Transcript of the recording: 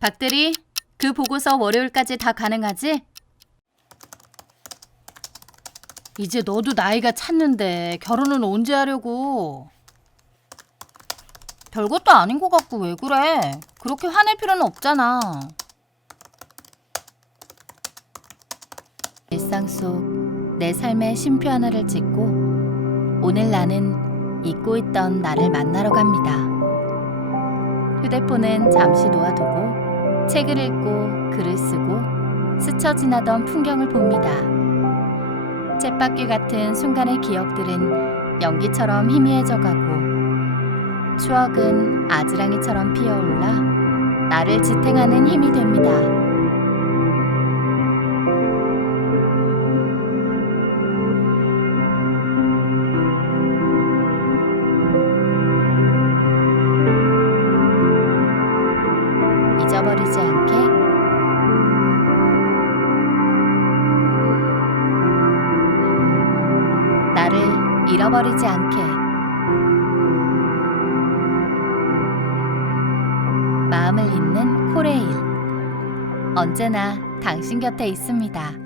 박대리, 그 보고서 월요일까지 다 가능하지? 이제 너도 나이가 찼는데 결혼은 언제 하려고? 별것도 아닌 것 같고 왜 그래? 그렇게 화낼 필요는 없잖아. 일상 속 내 삶의 쉼표 하나를 찍고 오늘 나는 잊고 있던 나를 만나러 갑니다. 휴대폰은 잠시 놓아두고 책을 읽고 글을 쓰고 스쳐 지나던 풍경을 봅니다. 쳇바퀴 같은 순간의 기억들은 연기처럼 희미해져 가고 추억은 아지랑이처럼 피어올라 나를 지탱하는 힘이 됩니다. 잊어버리지 않게. 나를 잃어버리지 않게. 마음을 잇는 코레일. 언제나 당신 곁에 있습니다.